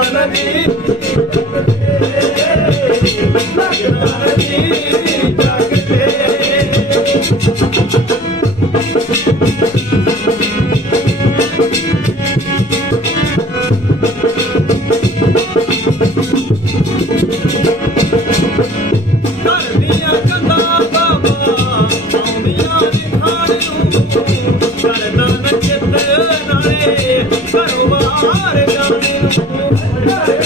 ورندي تنه ماک تاگتے